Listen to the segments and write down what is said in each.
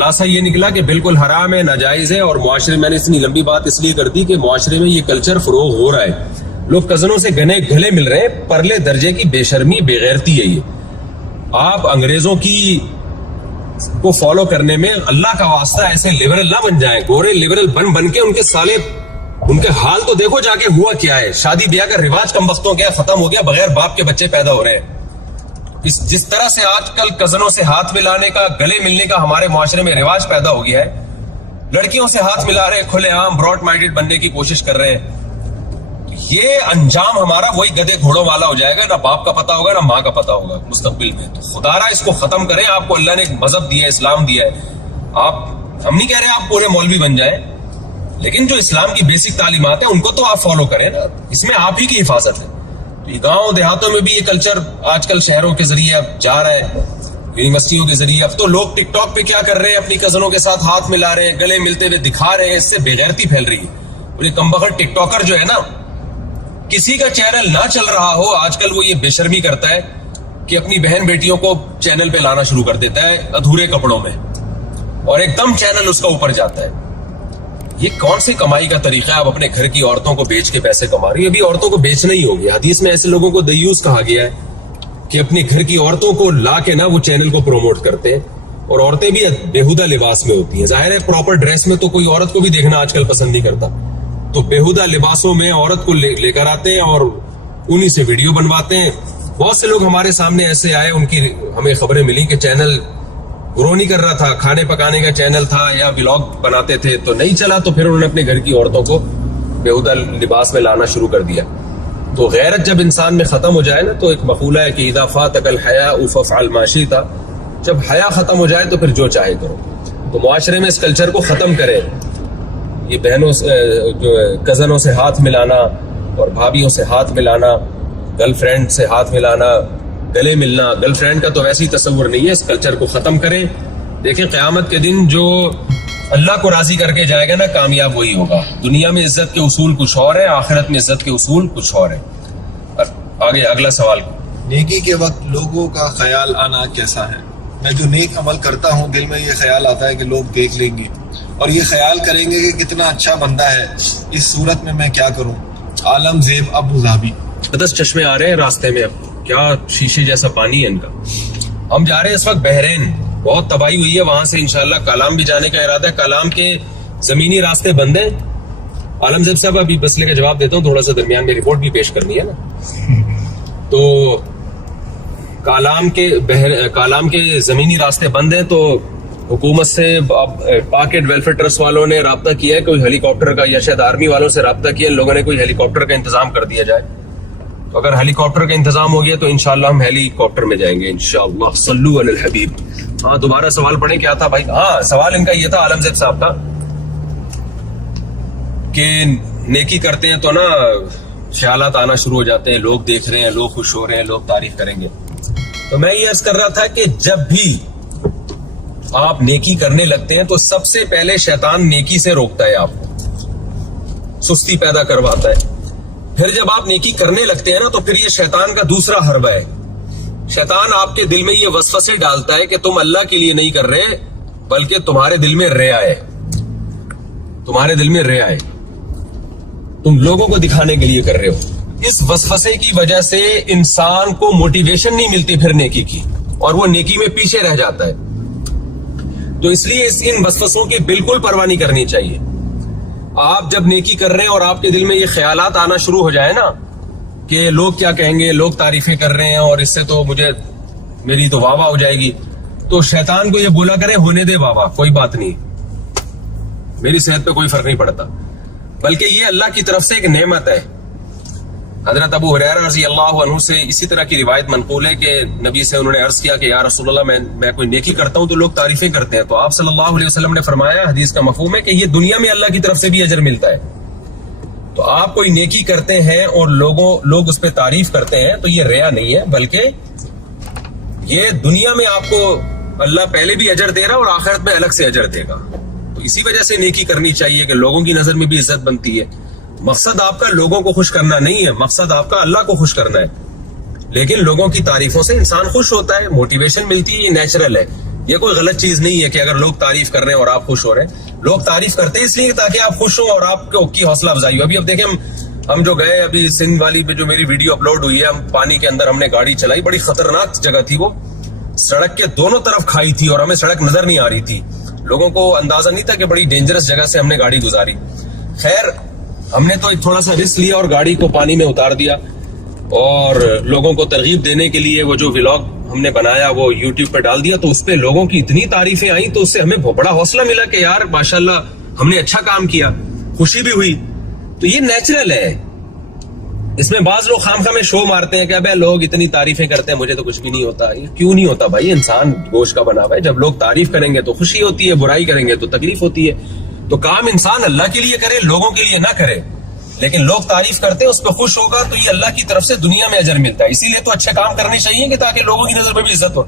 خلاصہ یہ نکلا کہ بالکل حرام ہے، ناجائز ہے، اور معاشرے میں نے اتنی لمبی بات اس لیے کر دی کہ معاشرے میں یہ کلچر فروغ ہو رہا ہے، لوگ کزنوں سے گلے مل رہے ہیں، پرلے درجے کی بے شرمی بے غیرتی ہے یہ۔ آپ انگریزوں کی کو فالو کرنے میں اللہ کا واسطہ ایسے لبرل نہ بن جائیں، گورے لبرل بن کے ان کے سالے ان کے حال تو دیکھو جا کے ہوا کیا ہے۔ شادی بیاہ کا رواج کم وقتوں گیا، ختم ہو گیا، بغیر باپ کے بچے پیدا ہو رہے ہیں۔ جس طرح سے آج کل کزنوں سے ہاتھ ملانے کا، گلے ملنے کا ہمارے معاشرے میں رواج پیدا ہو گیا ہے، لڑکیوں سے ہاتھ ملا رہے ہیں، کھلے عام براڈ مائنڈڈ بننے کی کوشش کر رہے ہیں، یہ انجام ہمارا وہی گدے گھوڑوں والا ہو جائے گا، نہ باپ کا پتہ ہوگا نہ ماں کا پتہ ہوگا مستقبل میں۔ تو خدا را اس کو ختم کریں۔ آپ کو اللہ نے ایک مذہب دیا ہے، اسلام دیا ہے، ہم نہیں کہہ رہے آپ پورے مولوی بن جائیں، لیکن جو اسلام کی بیسک تعلیمات ہیں ان کو تو آپ فالو کریں نا، اس میں آپ ہی کی حفاظت ہے۔ تو یہ گاؤں دیہاتوں میں بھی یہ کلچر آج کل شہروں کے ذریعے اب جا رہا ہے، یونیورسٹیوں کے ذریعے۔ اب تو لوگ ٹک ٹاک پہ کیا کر رہے ہیں، اپنی کزنوں کے ساتھ ہاتھ ملا رہے ہیں، گلے ملتے ہوئے دکھا رہے ہیں، اس سے بے غیرتی پھیل رہی ہے۔ اور یہ کمبخت ٹک ٹاکر جو ہے نا، کسی کا چینل نہ چل رہا ہو آج کل وہ یہ بے شرمی کرتا ہے کہ اپنی بہن بیٹیوں کو چینل پہ لانا شروع کر دیتا ہے ادھورے کپڑوں میں، اور ایک دم چینل اس کا اوپر جاتا ہے۔ یہ کون سی کمائی کا طریقہ ہے؟ آپ اپنے گھر کی عورتوں کو بیچ کے پیسے کما رہی ہیں۔ ابھی عورتوں کو بیچنا ہی ہو گیا، حدیث میں ایسے لوگوں کو دیوس کہا گیا ہے کہ اپنے گھر کی عورتوں کو لا کے نا وہ چینل کو پروموٹ کرتے ہیں، اور عورتیں بھی بےہودہ لباس میں ہوتی ہیں۔ ظاہر ہے پراپر ڈریس میں تو کوئی عورت کو بھی دیکھنا آج کل پسند نہیں کرتا، تو بےہودہ لباسوں میں عورت کو لے کر آتے ہیں اور انہی سے ویڈیو بنواتے ہیں۔ بہت سے لوگ ہمارے سامنے ایسے آئے، ان کی ہمیں خبریں ملی کہ چینل گرو نہیں کر رہا تھا، کھانے پکانے کا چینل تھا یا ولاگ بناتے تھے تو نہیں چلا، تو پھر انہوں نے اپنے گھر کی عورتوں کو بےہودہ لباس میں لانا شروع کر دیا۔ تو غیرت جب انسان میں ختم ہو جائے نا، تو ایک مقولہ ہے کہ اذا فاتک الحیاء فافعل ما شئت، جب حیا ختم ہو جائے تو پھر جو چاہے کرو۔ تو معاشرے میں اس کلچر کو ختم کرے، یہ بہنوں جو کزنوں سے ہاتھ ملانا اور بھابھیوں سے ہاتھ ملانا، گرل فرینڈ سے ہاتھ ملانا، گلے ملنا، گرل فرینڈ کا تو ویسے ہی تصور نہیں ہے، اس کلچر کو ختم کریں۔ دیکھیں قیامت کے دن جو اللہ کو راضی کر کے جائے گا نا، کامیاب وہی ہوگا۔ دنیا میں عزت کے اصول کچھ اور ہیں، آخرت میں عزت کے اصول کچھ اور ہیں۔ آگے اگلا سوال، نیکی کے وقت لوگوں کا خیال آنا کیسا ہے؟ میں جو نیک عمل کرتا ہوں دل میں یہ خیال آتا ہے کہ لوگ دیکھ لیں گے اور یہ خیال کریں گے کہ کتنا اچھا بندہ ہے، اس صورت میں کیا کروں؟ عالم زیب ابو ظہبی۔ 10 چشمے آ رہے ہیں راستے میں، اب کیا شیشے جیسا پانی ہے ان کا۔ ہم جا رہے ہیں اس وقت بحرین، بہت تباہی ہوئی ہے وہاں سے، انشاءاللہ کالام بھی جانے کا ارادہ ہے۔ کالام کے زمینی راستے بند ہیں۔ عالم زیب صاحب ابھی مسئلے کا جواب دیتا ہوں، تھوڑا سا درمیان میں رپورٹ بھی پیش کرنی ہے نا۔ تو کالام کے زمینی راستے بند ہیں، تو حکومت سے پاک اینڈ ویلفیئر ٹرسٹ والوں نے رابطہ کیا ہے، کوئی ہیلی کاپٹر کا، یا شاید آرمی والوں سے رابطہ کیا، ان لوگوں نے کوئی ہیلی کاپٹر کا انتظام کر دیا جائے۔ تو اگر ہیلی کاپٹر کا انتظام ہو گیا تو انشاءاللہ ہم ہیلی کاپٹر میں جائیں گے انشاءاللہ۔ صلو علی الحبیب۔ ہاں دوبارہ سوال پڑھیں، کیا تھا بھائی؟ ہاں سوال ان کا یہ تھا عالم زیب صاحب کا کہ نیکی کرتے ہیں تو نا خیالات آنا شروع ہو جاتے ہیں، لوگ دیکھ رہے ہیں، لوگ خوش ہو رہے ہیں، لوگ تعریف کریں گے۔ تو میں یہ عرض کر رہا تھا کہ جب بھی آپ نیکی کرنے لگتے ہیں تو سب سے پہلے شیطان نیکی سے روکتا ہے، آپ کو سستی پیدا کرواتا ہے۔ پھر جب آپ نیکی کرنے لگتے ہیں نا تو پھر یہ شیطان کا دوسرا حربہ ہے۔ شیطان آپ کے دل میں یہ وسوسے ڈالتا ہے کہ تم اللہ کے لیے نہیں کر رہے بلکہ تمہارے دل میں ریا ہے، تمہارے دل میں ریا ہے، تم لوگوں کو دکھانے کے لیے کر رہے ہو۔ اس وسوسے کی وجہ سے انسان کو موٹیویشن نہیں ملتی پھر نیکی کی، اور وہ نیکی میں پیچھے رہ جاتا ہے۔ تو اس لیے ان وسوسوں کی بالکل پرواہ نہیں کرنی چاہیے۔ آپ جب نیکی کر رہے ہیں اور آپ کے دل میں یہ خیالات آنا شروع ہو جائے نا کہ لوگ کیا کہیں گے، لوگ تعریفیں کر رہے ہیں اور اس سے تو میری تو واہ واہ ہو جائے گی، تو شیطان کو یہ بولا کرے ہونے دے واہ واہ، کوئی بات نہیں، میری صحت پہ کوئی فرق نہیں پڑتا، بلکہ یہ اللہ کی طرف سے ایک نعمت ہے۔ حضرت ابو ہریرہ رضی اللہ عنہ سے اسی طرح کی روایت منقول ہے کہ نبی سے انہوں نے عرض کیا کہ یا رسول اللہ میں کوئی نیکی کرتا ہوں تو لوگ تعریفیں کرتے ہیں، تو آپ صلی اللہ علیہ وسلم نے فرمایا، حدیث کا مفہوم ہے کہ یہ دنیا میں اللہ کی طرف سے بھی اجر ملتا ہے۔ تو آپ کوئی نیکی کرتے ہیں اور لوگ اس پہ تعریف کرتے ہیں تو یہ ریا نہیں ہے، بلکہ یہ دنیا میں آپ کو اللہ پہلے بھی اجر دے رہا اور آخرت میں الگ سے اجر دے گا۔ تو اسی وجہ سے نیکی کرنی چاہیے کہ لوگوں کی نظر میں بھی عزت بنتی ہے۔ مقصد آپ کا لوگوں کو خوش کرنا نہیں ہے، مقصد آپ کا اللہ کو خوش کرنا ہے، لیکن لوگوں کی تعریفوں سے انسان خوش ہوتا ہے، موٹیویشن ملتی ہے، یہ نیچرل ہے۔ یہ کوئی غلط چیز نہیں ہے کہ اگر لوگ تعریف کر رہے ہیں اور آپ خوش ہو رہے ہیں. لوگ تعریف کرتے ہیں اس لیے تاکہ آپ خوش ہوں اور آپ کی حوصلہ افزائی ہو. اب دیکھیں ہم جو گئے ابھی سندھ والی پہ جو میری ویڈیو اپلوڈ ہوئی ہے, ہم پانی کے اندر ہم نے گاڑی چلائی, بڑی خطرناک جگہ تھی وہ, سڑک کے دونوں طرف کھائی تھی اور ہمیں سڑک نظر نہیں آ رہی تھی. لوگوں کو اندازہ نہیں تھا کہ بڑی ڈینجرس جگہ سے ہم نے گاڑی گزاری. خیر ہم نے تو تھوڑا سا رسک لیا اور گاڑی کو پانی میں اتار دیا, اور لوگوں کو ترغیب دینے کے لیے وہ جو ولاگ ہم نے بنایا وہ یوٹیوب پہ ڈال دیا. تو اس پہ لوگوں کی اتنی تعریفیں آئیں تو اس سے ہمیں بڑا حوصلہ ملا کہ یار ماشاءاللہ ہم نے اچھا کام کیا, خوشی بھی ہوئی. تو یہ نیچرل ہے. اس میں بعض لوگ خام میں شو مارتے ہیں کہ ابے لوگ اتنی تعریفیں کرتے ہیں مجھے تو کچھ بھی نہیں ہوتا. یہ کیوں نہیں ہوتا بھائی؟ انسان گوشت کا بنا ہوا ہے. جب لوگ تعریف کریں گے تو خوشی ہوتی ہے, برائی کریں گے تو تکلیف ہوتی ہے. تو کام انسان اللہ کے لیے کرے, لوگوں کے لیے نہ کرے. لیکن لوگ تعریف کرتے ہیں, اس پہ خوش ہوگا تو یہ اللہ کی طرف سے دنیا میں اجر ملتا ہے. اسی لیے تو اچھے کام کرنے چاہیے کہ تاکہ لوگوں کی نظر میں بھی عزت ہو.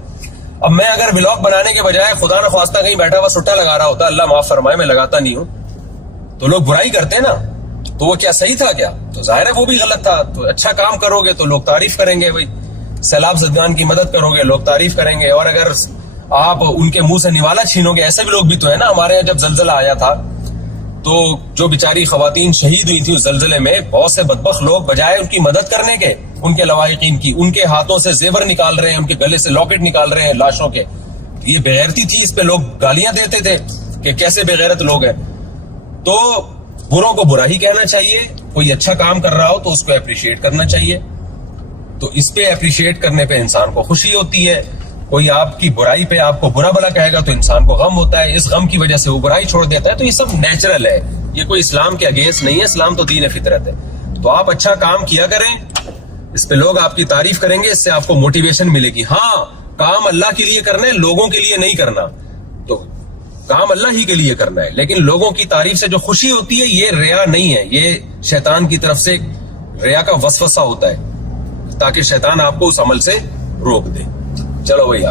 اب میں اگر ولاگ بنانے کے بجائے خدا نہ خواستہ کہیں بیٹھا ہوا سٹا لگا رہا ہوتا, اللہ معاف فرمائے میں لگاتا نہیں ہوں, تو لوگ برائی کرتے ہیں نا, تو وہ کیا صحیح تھا کیا؟ تو ظاہر ہے وہ بھی غلط تھا. تو اچھا کام کرو گے تو لوگ تعریف کریں گے. بھائی سیلاب زدگان کی مدد کرو گے, لوگ تعریف کریں گے. اور اگر آپ ان کے منہ سے نوالا چھینو گے, ایسے بھی لوگ بھی تو ہے نا. ہمارے یہاں جب زلزلہ آیا تھا تو جو بیچاری خواتین شہید ہوئی تھی اس زلزلے میں, بہت سے بدبخت لوگ بجائے ان کی مدد کرنے کے, ان کے لواحقین کی, ان کے ہاتھوں سے زیور نکال رہے ہیں, ان کے گلے سے لاکٹ نکال رہے ہیں لاشوں کے. یہ بےغیرتی تھی. اس پہ لوگ گالیاں دیتے تھے کہ کیسے بےغیرت لوگ ہیں. تو بروں کو برا ہی کہنا چاہیے. کوئی اچھا کام کر رہا ہو تو اس کو اپریشیٹ کرنا چاہیے. تو اس پہ اپریشیٹ کرنے پہ انسان کو خوشی ہوتی ہے. کوئی آپ کی برائی پہ آپ کو برا بلا کہے گا تو انسان کو غم ہوتا ہے, اس غم کی وجہ سے وہ برائی چھوڑ دیتا ہے. تو یہ سب نیچرل ہے, یہ کوئی اسلام کے اگینسٹ نہیں ہے. اسلام تو دین فطرت ہے. تو آپ اچھا کام کیا کریں, اس پہ لوگ آپ کی تعریف کریں گے, اس سے آپ کو موٹیویشن ملے گی. ہاں کام اللہ کے لیے کرنا ہے, لوگوں کے لیے نہیں کرنا. تو کام اللہ ہی کے لیے کرنا ہے, لیکن لوگوں کی تعریف سے جو خوشی ہوتی ہے یہ ریا نہیں ہے, یہ شیطان کی طرف سے ریا کا وسوسہ ہوتا ہے تاکہ شیطان آپ کو اس عمل سے روک دے. چلو بھائی.